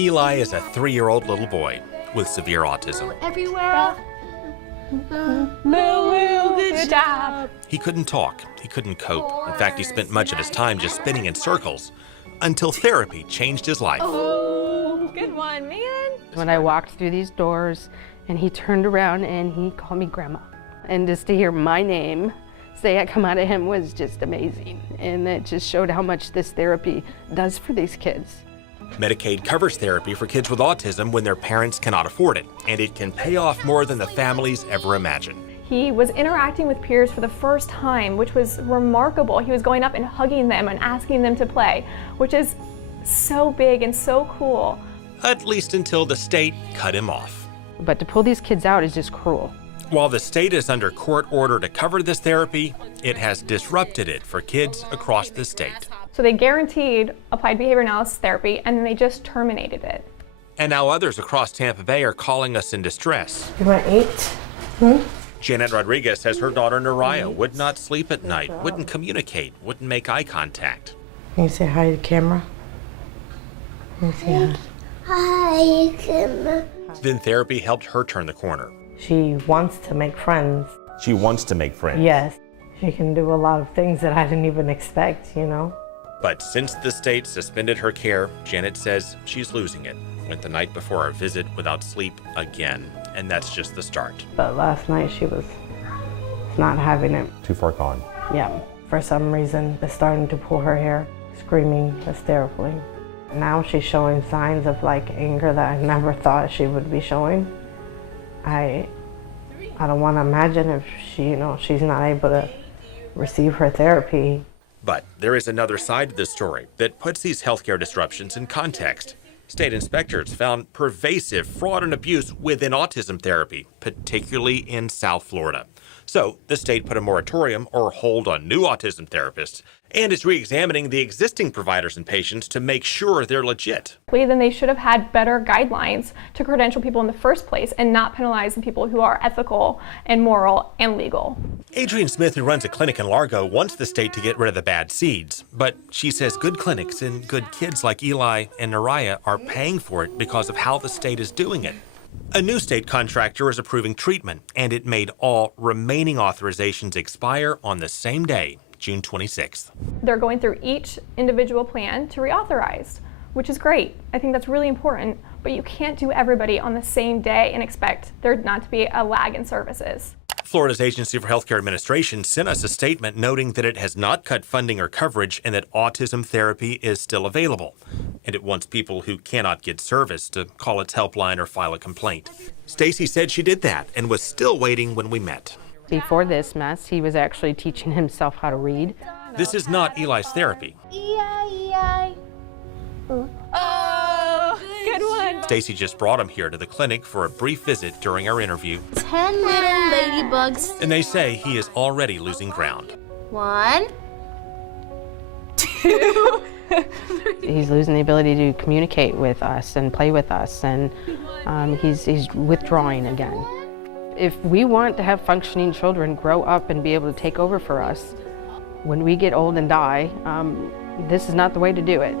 Eli is a 3-year-old little boy with severe autism. Everywhere. Good job. He couldn't talk, he couldn't cope. In fact, he spent much of his time just spinning in circles until therapy changed his life. Oh, good one, man. When I walked through these doors and he turned around and he called me Grandma. And just to hear my name say it come out of him was just amazing. And it just showed how much this therapy does for these kids. Medicaid covers therapy for kids with autism when their parents cannot afford it, and it can pay off more than the families ever imagined. He was interacting with peers for the first time, which was remarkable. He was going up and hugging them and asking them to play, which is so big and so cool. At least until the state cut him off. But to pull these kids out is just cruel. While the state is under court order to cover this therapy, it has disrupted it for kids across the state. So they guaranteed applied behavior analysis therapy, and then they just terminated it. And now others across Tampa Bay are calling us in distress. You want 8? Janet Rodriguez says her daughter Naraya would not sleep at night, wouldn't communicate, wouldn't make eye contact. Can you say hi to the camera? Can you say hi? Hi, camera. Then therapy helped her turn the corner. She wants to make friends. She wants to make friends. Yes. She can do a lot of things that I didn't even expect, you know? But since the state suspended her care, Janet says she's losing it. Went the night before our visit without sleep again, and that's just the start. But last night she was not having it. Too far gone. Yeah. For some reason, it's starting to pull her hair, screaming hysterically. Now she's showing signs of like anger that I never thought she would be showing. I don't want to imagine if she's not able to receive her therapy. But there is another side to this story that puts these healthcare disruptions in context. State inspectors found pervasive fraud and abuse within autism therapy, particularly in South Florida. So the state put a moratorium or hold on new autism therapists and is re-examining the existing providers and patients to make sure they're legit. Then they should have had better guidelines to credential people in the first place and not penalize the people who are ethical and moral and legal. Adrienne Smith, who runs a clinic in Largo, wants the state to get rid of the bad seeds. But she says good clinics and good kids like Eli and Naraya are paying for it because of how the state is doing it. A new state contractor is approving treatment, and it made all remaining authorizations expire on the same day, June 26th. They're going through each individual plan to reauthorize, which is great. I think that's really important, but you can't do everybody on the same day and expect there not to be a lag in services. Florida's Agency for Healthcare Administration sent us a statement noting that it has not cut funding or coverage and that autism therapy is still available. And it wants people who cannot get service to call its helpline or file a complaint. Stacy said she did that and was still waiting when we met. Before this mess, he was actually teaching himself how to read. This is not Eli's therapy. Oh, good one. Stacy just brought him here to the clinic for a brief visit during our interview. 10 little ladybugs. And they say he is already losing ground. 1, 2. He's losing the ability to communicate with us and play with us, and he's withdrawing again. If we want to have functioning children grow up and be able to take over for us when we get old and die, this is not the way to do it.